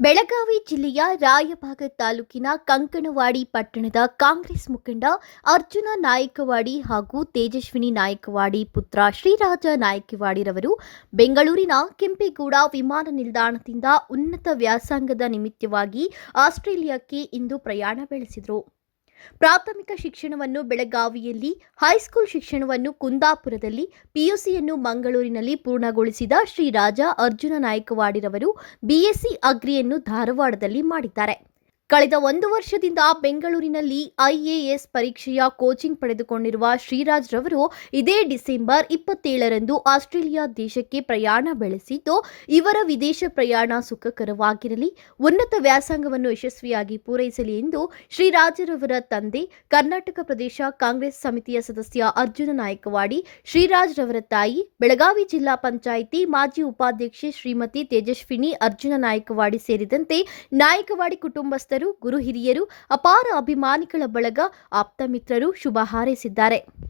ಬೆಳಗಾವಿ ಜಿಲ್ಲೆಯ ರಾಯಭಾಗ ತಾಲೂಕಿನ ಕಂಕಣವಾಡಿ ಪಟ್ಟಣದ ಕಾಂಗ್ರೆಸ್ ಮುಖಂಡ ಅರ್ಜುನ ನಾಯಕವಾಡಿ ಹಾಗೂ ತೇಜಸ್ವಿನಿ ನಾಯಕವಾಡಿ ಪುತ್ರ ಶ್ರೀರಾಜ ನಾಯಕವಾಡಿರವರು ಬೆಂಗಳೂರಿನ ಕೆಂಪೇಗೌಡ ವಿಮಾನ ನಿಲ್ದಾಣದಿಂದ ಉನ್ನತ ವ್ಯಾಸಂಗದ ನಿಮಿತ್ತವಾಗಿ ಆಸ್ಟ್ರೇಲಿಯಾಕ್ಕೆ ಇಂದು ಪ್ರಯಾಣ ಬೆಳೆಸಿದರು. ಪ್ರಾಥಮಿಕ ಶಿಕ್ಷಣವನ್ನು ಬೆಳಗಾವಿಯಲ್ಲಿ, ಹೈಸ್ಕೂಲ್ ಶಿಕ್ಷಣವನ್ನು ಕುಂದಾಪುರದಲ್ಲಿ, ಪಿಯುಸಿಯನ್ನು ಮಂಗಳೂರಿನಲ್ಲಿ ಪೂರ್ಣಗೊಳಿಸಿದ ಶ್ರೀ ರಾಜ ಅರ್ಜುನ ನಾಯಕವಾಡಿರವರು ಬಿಎಸ್ಸಿ ಅಗ್ರಿಯನ್ನು ಧಾರವಾಡದಲ್ಲಿ ಮಾಡಿದ್ದಾರೆ. ಕಳೆದ ಒಂದು ವರ್ಷದಿಂದ ಬೆಂಗಳೂರಿನಲ್ಲಿ ಐಎಎಸ್ ಪರೀಕ್ಷೆಯ ಕೋಚಿಂಗ್ ಪಡೆದುಕೊಂಡಿರುವ ಶ್ರೀರಾಜ್ ರವರು ಇದೇ ಡಿಸೆಂಬರ್ ಇಪ್ಪತ್ತೇಳರಂದು ಆಸ್ಟ್ರೇಲಿಯಾ ದೇಶಕ್ಕೆ ಪ್ರಯಾಣ ಬೆಳೆಸಿದ್ದು, ಇವರ ವಿದೇಶ ಪ್ರಯಾಣ ಸುಖಕರವಾಗಿರಲಿ, ಉನ್ನತ ವ್ಯಾಸಂಗವನ್ನು ಯಶಸ್ವಿಯಾಗಿ ಪೂರೈಸಲಿ ಎಂದು ಶ್ರೀರಾಜರವರ ತಂದೆ, ಕರ್ನಾಟಕ ಪ್ರದೇಶ ಕಾಂಗ್ರೆಸ್ ಸಮಿತಿಯ ಸದಸ್ಯ ಅರ್ಜುನ ನಾಯಕವಾಡಿ, ಶ್ರೀರಾಜ್ ರವರ ತಾಯಿ, ಬೆಳಗಾವಿ ಜಿಲ್ಲಾ ಪಂಚಾಯಿತಿ ಮಾಜಿ ಉಪಾಧ್ಯಕ್ಷೆ ಶ್ರೀಮತಿ ತೇಜಸ್ವಿನಿ ಅರ್ಜುನ ನಾಯಕವಾಡಿ ಸೇರಿದಂತೆ ನಾಯಕವಾಡಿ ಕುಟುಂಬಸ್ಥರು ಗುರು ಹಿರಿಯರು ಅಪಾರ ಅಭಿಮಾನಿಗಳ ಬಳಗ ಆಪ್ತ ಮಿತ್ರರು ಶುಭ ಹಾರೈಸಿದ್ದಾರೆ.